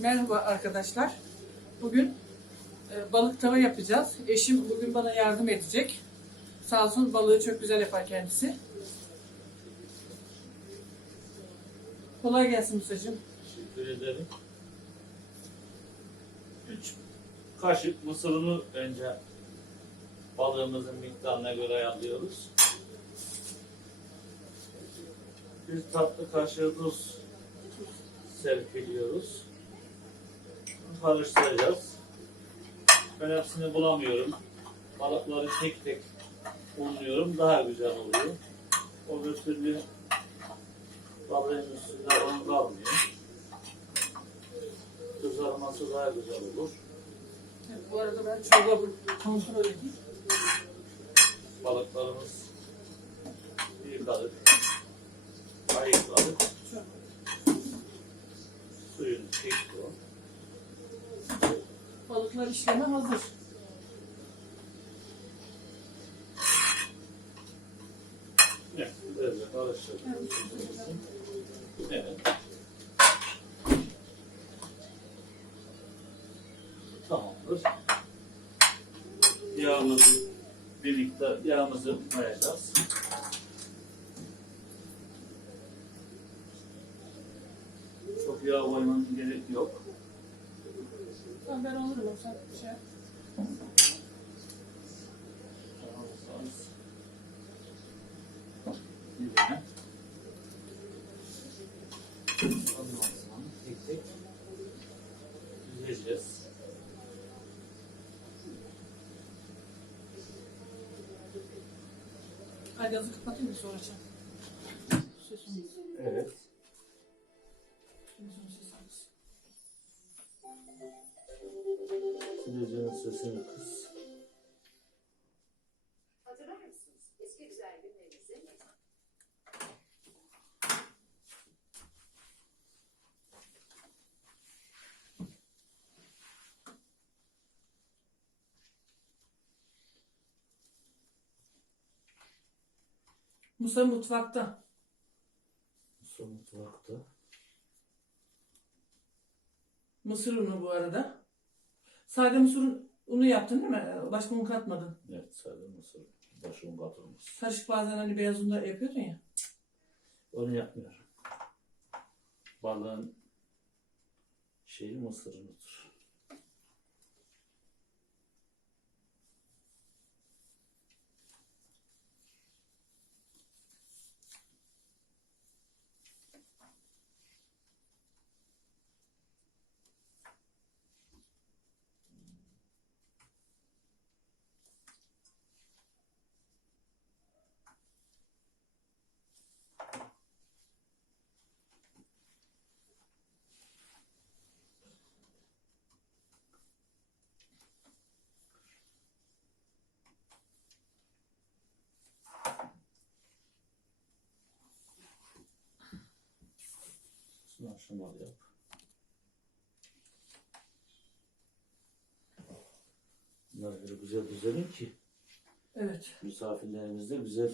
Merhaba arkadaşlar. Bugün balık tava yapacağız. Eşim bugün bana yardım edecek. Sağ olsun, balığı çok güzel yapar kendisi. Kolay gelsin Musacığım. Teşekkür ederim. 3 kaşık mısır unu önce balığımızın miktarına göre ayarlıyoruz. 1 tatlı kaşığı tuz serpiliyoruz. Karıştıracağız. Ben hepsini bulamıyorum. Balıkları tek tek unluyorum. Daha güzel oluyor. O bir türlü balığın üstünde un kalmıyor. Kızarması daha güzel olur. Evet, bu arada ben çorba kontrol edeyim. Balıklarımız yıkadık, ayıkladık, suyunu çekti o. Balıklar işleme hazır. Evet, böyle karıştırdık. Evet. Tamamdır. Yağımızı koyacağız. Çok yağ koymanın gerek yok. Tamam, ben olurum. Sen şey yap. Ondan sonra tek tek düzeceğiz. Ay, gazı kapatayım mı sonra açalım? Sesini. Evet. Televizyonun sesini kız. Televizyonun sesini kıs. Hatırlar mısınız? Eski güzel günlerimizi Musa mutfakta. Son mutfakta. Mısır unu bu arada. Sade mısır unu yaptın değil mi? Başka un katmadın. Evet, sadece mısır. Başım batırmış. Karışık bazen hani beyaz unda yapıyordun ya. Onu yapmıyorum. Balığın şeyi mısırıdır. Şunu aşamalı yap. Bunları böyle güzel düzelim ki Evet. misafirlerimiz de güzel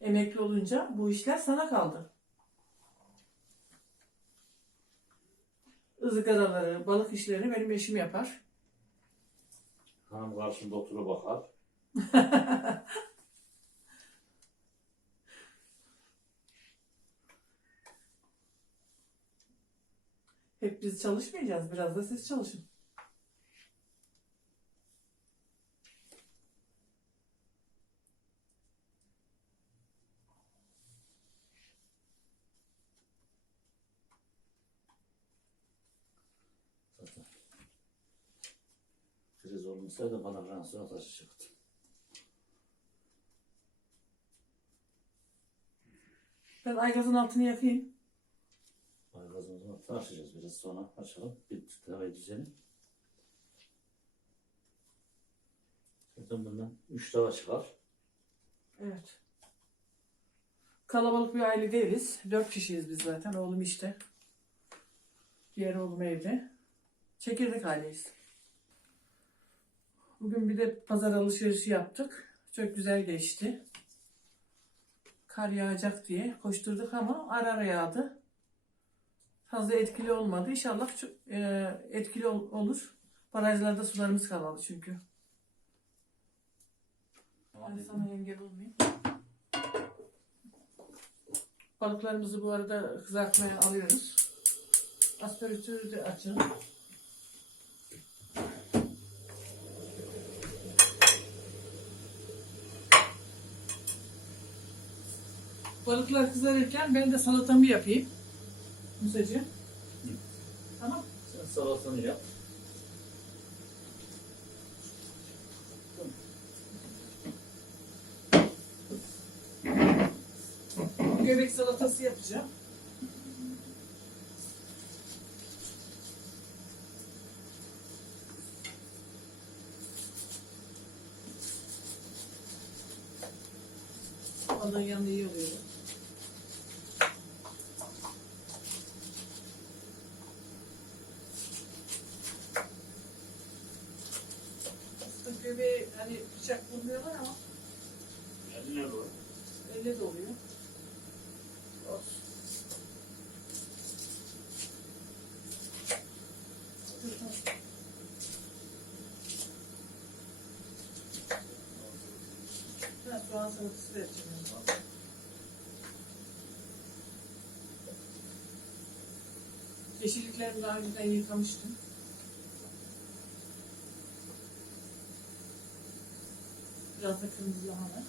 Emekli olunca bu işler sana kaldı. Izgaraları, balık işlerini benim eşim yapar. hanım karşımda oturup bakar. Hep biz çalışmayacağız. Biraz da siz çalışın. Zaten kriz olmasaydı bana ransiyona taşıyacaktı. Ben aygazın altını yakayım. Gazımızı tartışacağız biraz sonra açalım. Bir tavayı düzelim. Zaten bundan 3 tava çıkar. Evet. Kalabalık bir aile değiliz. 4 kişiyiz biz zaten. Oğlum işte. Diğer oğlum evde. Çekirdek aileyiz. Bugün bir de pazar alışverişi yaptık. Çok güzel geçti. Kar yağacak diye koşturduk ama ara ara yağdı. Fazla etkili olmadı. İnşallah çok, etkili olur. Barajlarda sularımız kalmadı çünkü. Ben sana engel olmayayım. Balıklarımızı bu arada kızartmaya alıyoruz. Aspiratörü de açın. Balıklar kızarırken ben de salatamı yapayım. Musacığım. Tamam. Sen salatanı yap. Göbek salatası yapacağım. Balığın yanında iyi oluyor. Aslında göbeği hani bıçak vurmuyorlar ama Eline doğru. elle de oluyor. Olsun. Ben soğan salatası da yapacağım. Yeşilliklerimi daha önceden yıkamıştım. Biraz da kırmızı lahana.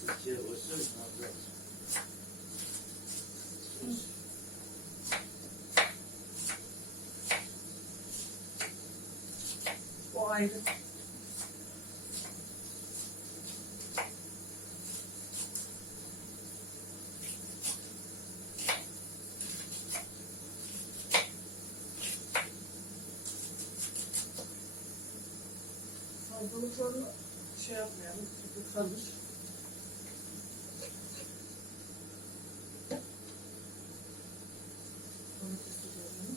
Sirkeye koysak ne yapacağız? O ayrı. Fazlalıklarını şey yapmayalım. Bu kalır. Domatesi doğrayalım.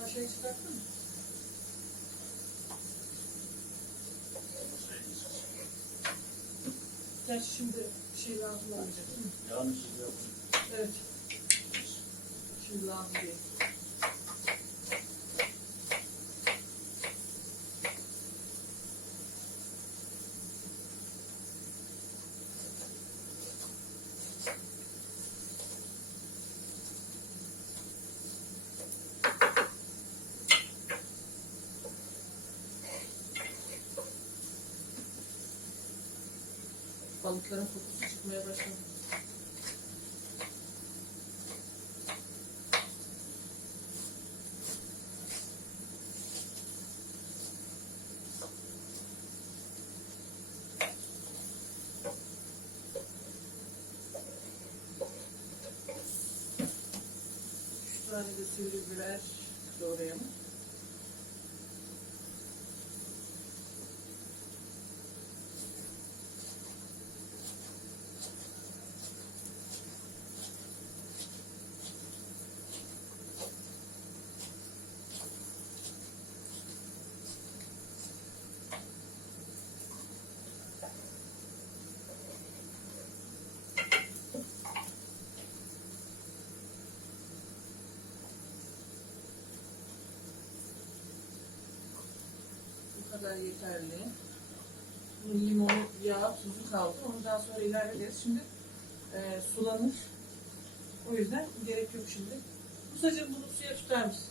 Maşayı çıkarttın mı? Gerçi şimdi şey lazım olmayacak değil mi? Yanlış yaptım. Evet. Şimdi lazım değil. Balıkların kokusu çıkmaya başladı. Üç tane de sivri biber doğrayalım. kadar yeterli. Bunun limonu, yağı, tuzu kaldı. Onu daha sonra ilave ederiz. Şimdi sulanır. O yüzden gerek yok şimdi. Musacığım bunu suya tutar mısın?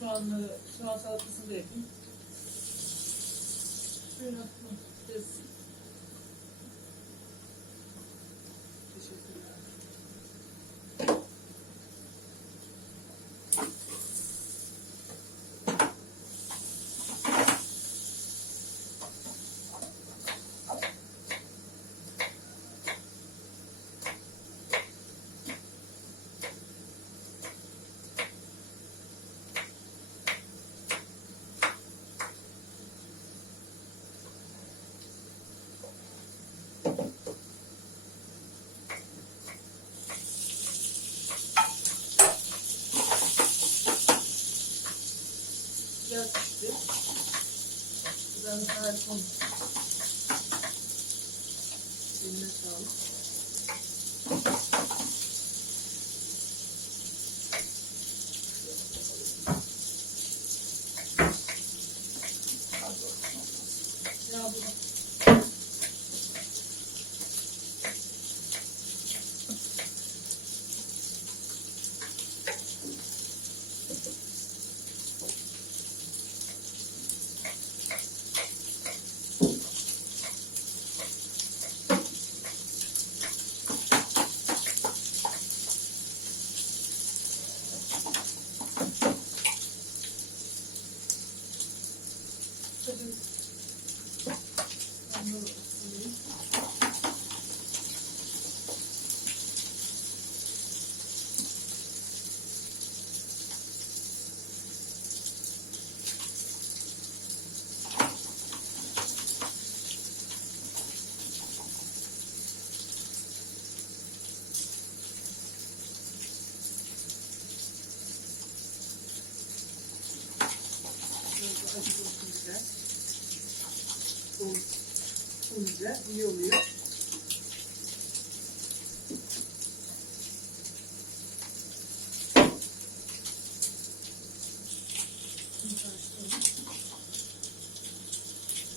Soğan salatasını da yapayım. Şöyle atma. Teşekkürler. Biraz pişti. Biraz harika olmuş. Eline sağlık. Ya bu tabii. Ben bunu sileyim. Biraz da acı olsun güzel. Bu güzel, iyi oluyor. Şimdi karıştıralım.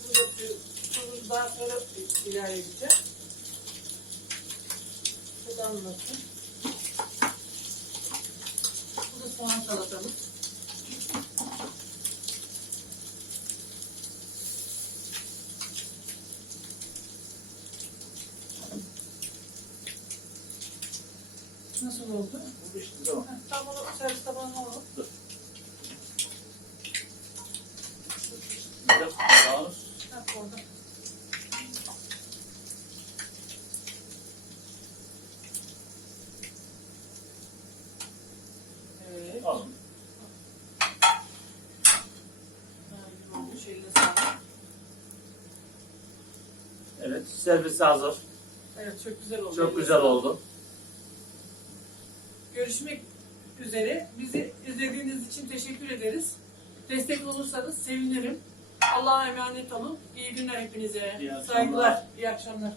Burada tuzu daha sonra ilave edeceğim. Kullanmasın. Bu da soğan salatamız. Nasıl oldu? Bu işte tamam. Tam onu servis tabağına alalım. Biraz yağını Ha, orada. Evet. alın. Harika olmuş. Eline sağlık. Evet, servisi hazır. Evet, çok güzel oldu. Çok Eline güzel sağlık. oldu. Görüşmek üzere. Bizi izlediğiniz için teşekkür ederiz. Destek olursanız sevinirim. Allah'a emanet olun. İyi günler hepinize. İyi akşamlar. Saygılar. İyi akşamlar.